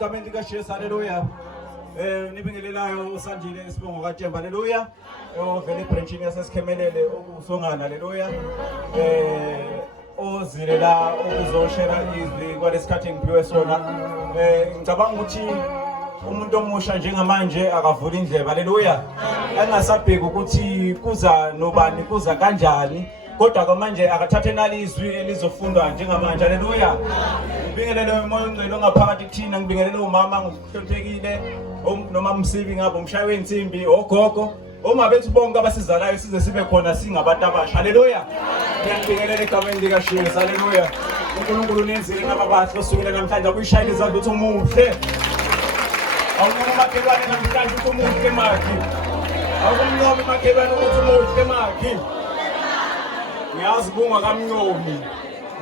egameni likaJesu. Haleluya. Nibingelelayo usandile isibongo kaThemba. Haleluya. Ovele branchini yasesikhemelele ukusongana. Haleluya. Ozile la ukuzoshera izwi kwalesikhathi ngiphiwe sona. Ngicabanga ukuthi umuntu omusha njengamanje akavula indlebe. Haleluya. Engasabheki ukuthi kuza nobani, kuza kanjani, kodwa manje akathathe nali izwi elizofundwa njengamanje. Haleluya. Ngibingelele umoya ongcwele ongaphakathi kuthina, ngibingelele umama ngokuhloniphekile, noma umsibi ngabo umshayi wensimbi, ogogo, omabethu bonke abasizalayo size sibe khona singabantu abasha. Haleluya. Ngiyabingelela egameni likaJesu. Haleluya. uNkulunkulu nenzile ngababathi osukela namhlanje akuyishayile izandla ukuthi umuhle. Awunoma makhelwane namhlanje ukuthi umuhle makhi. Awukumnqobi makhelwane ukuthi umuhle makhi. Ngiyazi bungakamnqomi.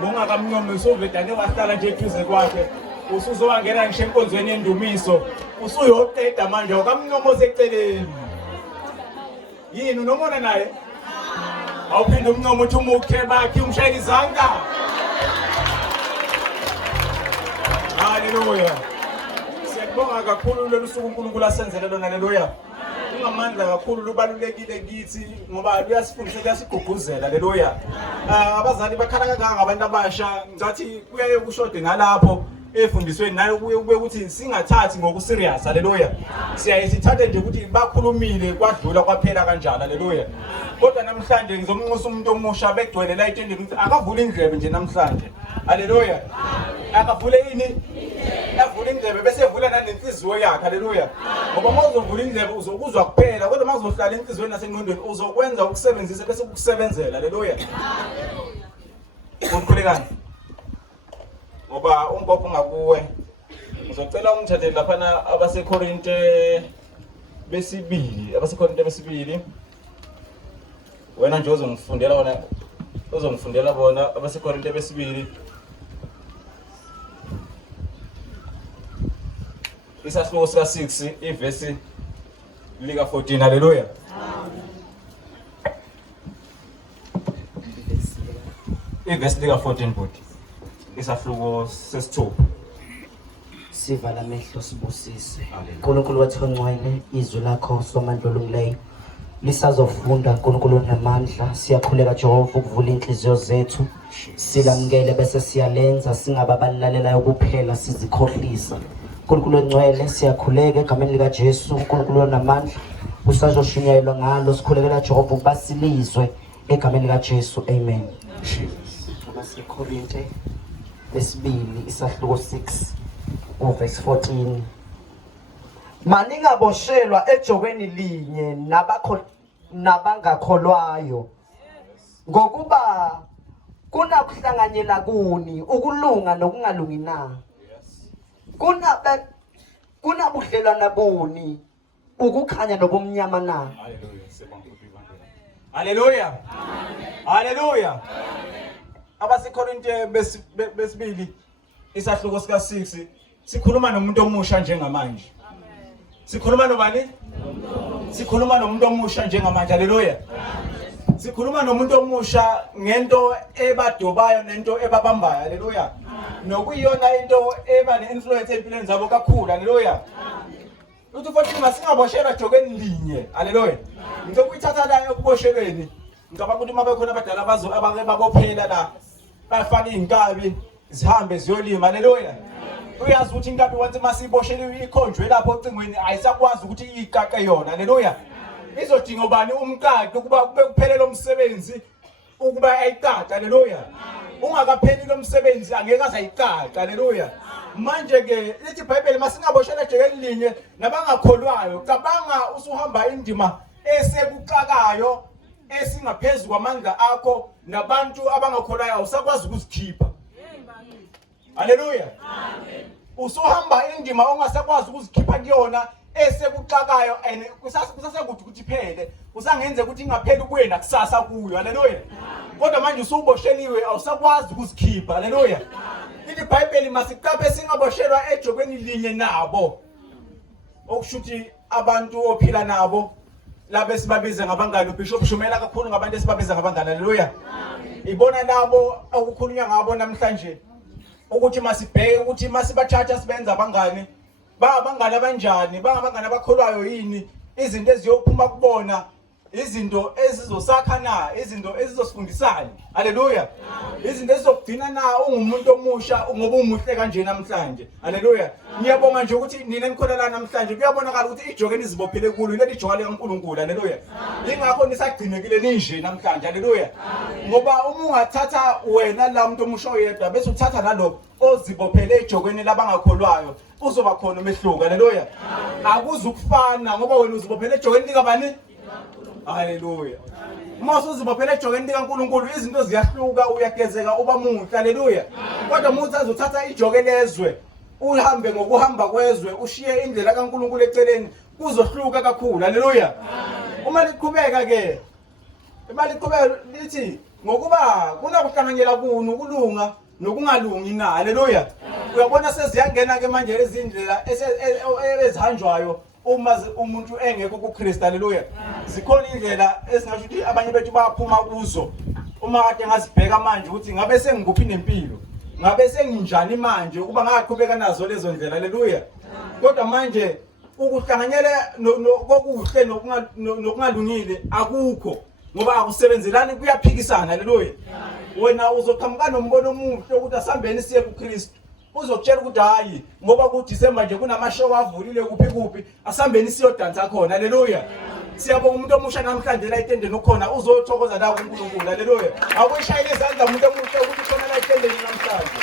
Bungakamnqomi usuvedane wahlala nje eduze kwakhe. Usuzowangena ngisho enkonzweni yendumiso. Usuyoqeda manje awukamnqomo oseceleni. Yini unomona naye? Awuphinde umnqomo uthi umuhle bakhe umshayela izandla. Haleluya. Siyabonga kakhulu lolu suku uNkulunkulu asenzele lona. Haleluya. Ungamandla kakhulu lubalulekile kithi ngoba luyasifundisa, kuyasigqugquzela. Haleluya. Abazali bakhala kangaka abantu abasha, ngathi kuyaye kushode ngalapho efundisweni nayo kuye kube ukuthi singathathi ngoku serious. Haleluya. Siyaye sithathe nje ukuthi bakhulumile kwadlula kwaphela kanjalo. Haleluya. Kodwa namhlanje ngizomnxusa umuntu omusha begcwele la etendeni ukuthi akavule indlebe nje namhlanje. Haleluya. Akavule ini? Avule indlebe bese evula nanenhliziyo yakhe. Haleluya. Ngoba mawuzovula indlebe uzokuzwa kuphela, kodwa mawuzohlala enhliziyweni nasengqondweni uzokwenza ukusebenzisa bese kukusebenzela. Haleluya. Ukukhulekani ngoba umbopho ngakuwe. Ngizocela ungithathele lapha abaseKorinte besibili, wena nje uzongifundela bona abaseKorinte besibili isahluko sika 6 ivesi lika 14. Haleluya. Ivesi lika 14 futhi isahluko sesi-2. Sivala amehlo sibusise. uNkulunkulu wethu ongcwele, izwi lakho somandla olungileyo lisazofunda. uNkulunkulu namandla, siyakhuleka Jehova ukuvula inhliziyo zethu, silamukele bese siyalenza, singababalalayo kuphela sizikhohlisa. uNkulunkulu ongcwele, siyakhuleka egameni likaJesu. uNkulunkulu namandla, usazoshunyayelwa ngalo, sikhulekela Jehova ukubasilizwe egameni likaJesu. Amen. abaseKorinte besibili isahluko 6 verse 14. Maningaboshelwa ejokweni linye nabangakholwayo, ngokuba kunakuhlanganyela kuni ukulunga nokungalungi na. Kunabudlelwana buni ukukhanya nobumnyama na. Haleluya. Haleluya. abaseKorinte besibili isahluko sika 6 sikhuluma nomuntu omusha njengamanje. Sikhuluma nobani? Sikhuluma nomuntu omusha njengamanje. Haleluya. Sikhuluma nomuntu omusha ngento ebadobayo nento ebabambayo. Haleluya. Nokuyiyona into eba ne-influence empilweni zabo kakhulu. Haleluya. Uthi futhi masingaboshelwa ejokeni linye. Haleluya. Into kuyithatha la ekuboshelweni. Ngicabanga ukuthi mabe khona abadala abake babophela la bafaka inkabi zihambe ziyolima. Haleluya. Uyazi ukuthi inkabi once masibosheliwe ikhonjwe lapho ocingweni ayisakwazi ukuthi iyiqaqe yona. Haleluya. Izodinga ubani umqaqe ukuba kube kuphelele umsebenzi ukuba ayiqaqe. Haleluya. Ungakapheli lo msebenzi angeke azayiqaqe. Haleluya. Manje ke lithi iBhayibheli masingaboshela ejekeni linye nabangakholwayo, cabanga usuhamba indima esekuqakayo esingaphezulu kwamandla akho, nabantu abangakholwayo awusakwazi ukuzikhipha. Haleluya. Amen. Usuhamba indima ongasakwazi ukuzikhipha kuyona esekuqakayo and kusasakuthi ukuthi phele, usangenze ukuthi ingapheli kuwena kusasa kuyo. Haleluya. Kodwa manje usubosheliwe awusakwazi ukuzikhipha. Haleluya. Lithi iBhayibheli masiqaphe singaboshelwa ejokweni linye nabo, okushuthi abantu ophila nabo laba esibabiza ngabangani. uBishop Shumela kakhulu ngabantu esibabiza ngabangani. Haleluya. Ibona labo okukhulunywa ngabo namhlanje ukuthi masibheke ukuthi masibathatha sibenza abangani bangabangani abanjani, bangabangani abakholwayo yini, izinto eziyophuma kubona izinto ezizosakha na, izinto ezizosifundisana. Haleluya. Izinto ezizokugcina na ungumuntu omusha ngoba umuhle kanje namhlanje. Haleluya. Ngiyabonga nje ukuthi nina nikholana namhlanje kuyabonakala ukuthi ijoke nizibophele kulo leli joka likaNkulunkulu. Haleluya. Ingakho nisagcinekile ninje namhlanje. Haleluya. Ngoba uma ungathatha wena la muntu omusha oyedwa bese uthatha nalo ozibophele ejokweni labangakholwayo uzoba khona umehluko. Haleluya. Akuzukufana ngoba wena uzibophele ejokweni likabani. Haleluya. Uma uzibophele ejokweni likaNkulunkulu izinto ziyahluka, uyagezeka uba muhle. Haleluya. Kodwa uma uzothatha ijoke lezwe uhambe ngokuhamba kwezwe ushiye indlela kaNkulunkulu eceleni kuzohluka kakhulu. Haleluya. Uma liqhubeka ke imali iqhubeka lithi ngokuba kunakuhlanganyela kunu ukulunga nokungalungi na. Haleluya. Uyabona seziyangena ke manje izindlela ezihanjwayo uma umuntu engekho kuKristu. Haleluya. Zikhona indlela esingasho ukuthi abanye bethu bayaphuma kuzo uma kade ngazibheka manje ukuthi ngabe sengikuphi nempilo, ngabe senginjani manje ukuba ngaqhubeka nazo lezo ndlela. Haleluya. Kodwa manje ukuhlanganyela kokuhle nokungalungile akukho ngoba akusebenzelani, kuyaphikisana. Haleluya. Wena uzoqhamuka nombono omuhle ukuthi asambeni siye kuKristu, uzokutshela ukuthi hayi ngoba kuDisemba nje kunamashow avulile kuphi asambeni siyodansa khona. Haleluya. Siyabonga umuntu omusha namhlanje la itendeni ukhona uzothokoza la kuNkulunkulu. Haleluya. Akuyishayile izandla umuntu omuhle ukuthi khona la itendeni namhlanje.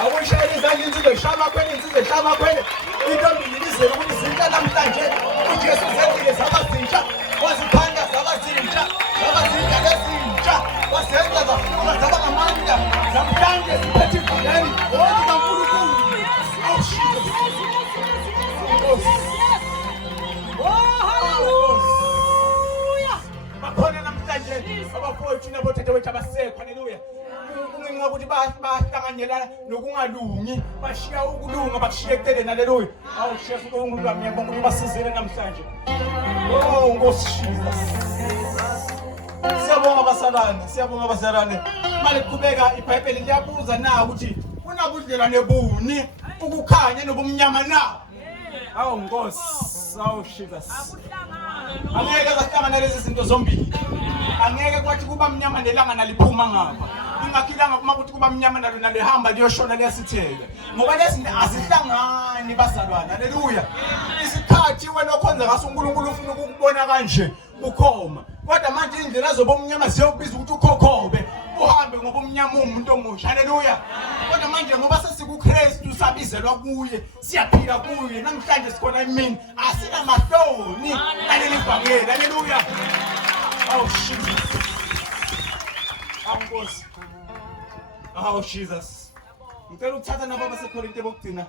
Akuyishayile izandla insizwe ishama kwene, insizwe ishama kwene. Into ngilizele ukuthi izinto namhlanje uJesu zenzile zabazintsha, waziphanda zabazintsha, zabazintsha lezintsha, wazenza zafuna zaba ngamandla, zamhlanje ziphethe ivuleni kaNkulunkulu. Bakhona namhlanje abafowethu nabothethe wethu abasekho. Haleluya. Kungenxa ukuthi bahlanganyela nokungalungi, bashiya ukulunga bakushiya eceleni. Haleluya. Awu shefu uNkulunkulu wami ngiyabonga ukuthi basizile namhlanje. Oh Nkosi Jesus. Siyabonga basalane, siyabonga basalane. Mali qhubeka iBhayibheli liyabuza na ukuthi kunabudlelwane buni ukukhanya nobumnyama na. Awu Nkosi, awu Jesus. Angeke zahlangana lezi zinto zombili. Angeke kwathi kuba mnyama nelanga naliphuma ngapha. Ingakhilanga kuma ukuthi kuba mnyama nalo nalihamba liyoshona liyasithela. Ngoba lezi zinto azihlangani bazalwane. Haleluya. Isikhathi wena okhonza ngaso uNkulunkulu ufuna ukubona kanje ukhoma. Kodwa manje indlela zobomnyama ziyobiza ukuthi ukhokhobe uhambe ngoba umnyama umuntu omusha. Haleluya. Kodwa manje ngoba sesikuKristu sabizelwa kuye, siyaphila kuye, namhlanje sikhona emini asina mahloni naleli vangeli. Haleluya. Oh Jesus. Nkosi. Oh Jesus. Ngicela ukuthatha nabo baseKorinte bokugcina.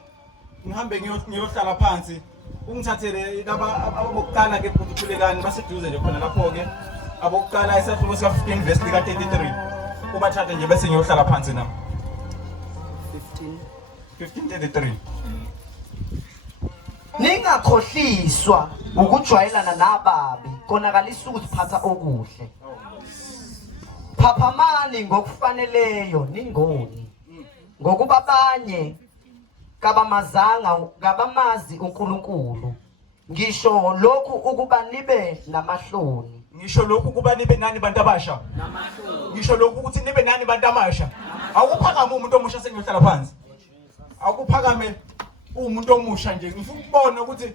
Ngihambe ngiyohlala phansi. Ungithathele laba abokuqala ke ukuthulekani baseduze nje khona lapho ke. Abokuqala isahluko sika 15 verse lika 33. Ubathathe nje bese ngiyohlala phansi nabo. 15:33. Ningakhohliswa ukujwayelana nababi konakalisa ukuziphatha okuhle. Phaphamani ngokufaneleyo ningoni ngokuba abanye kabamazi uNkulunkulu. Ngisho lokhu ukuba nibe namahloni. Ngisho lokhu ukuba nibe nani bantu abasha. Namahloni. Ngisho lokhu ukuthi nibe nani bantu abasha. Awuphakame umuntu omusha sengiyohlala phansi. Akuphakame umuntu omusha nje. Ngifuna ukubona ukuthi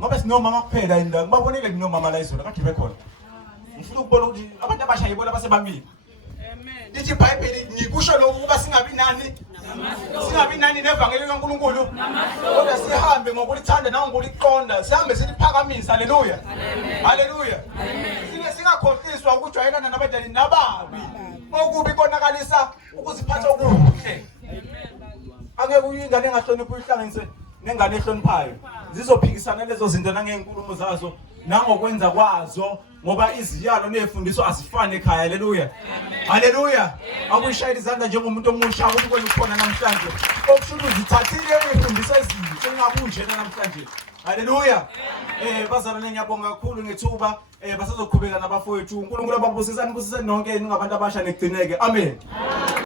ngoba sinomama kuphela indawo. Ngibabonile kunomama la izolo kade bekhona. Ngifuna ukubona ukuthi abantu abasha yibona basebambile. Lithi iBhayibheli ngikusho lokhu ukuba singabi nani nevangeli kaNkulunkulu. Kodwa sihambe ngokulithanda nangokuliqonda, sihambe siliphakamisa. Haleluya. Haleluya. Singakhohliswa ukujwayelana nabadali nababi. Okubi konakalisa ukuziphatha okuhle. Angeke uyingane engahloniphi uyihlanganise nengane ehloniphayo. Zizophikisana lezo zinto nangenkulumo zazo nangokwenza kwazo ngoba iziyalo nezifundiso asifane ekhaya. Haleluya. Haleluya. Akuyishayela izandla njengomuntu omusha ukuthi kwena ukhona namhlanje. Okushuthi uzithathile izifundiso ezinhle engakunjena namhlanje. Haleluya. Bazalwane ngiyabonga kakhulu ngethuba basazoqhubeka nabafowethu. uNkulunkulu ababusisani nonke ningabantu abasha nekugcineke. Amen.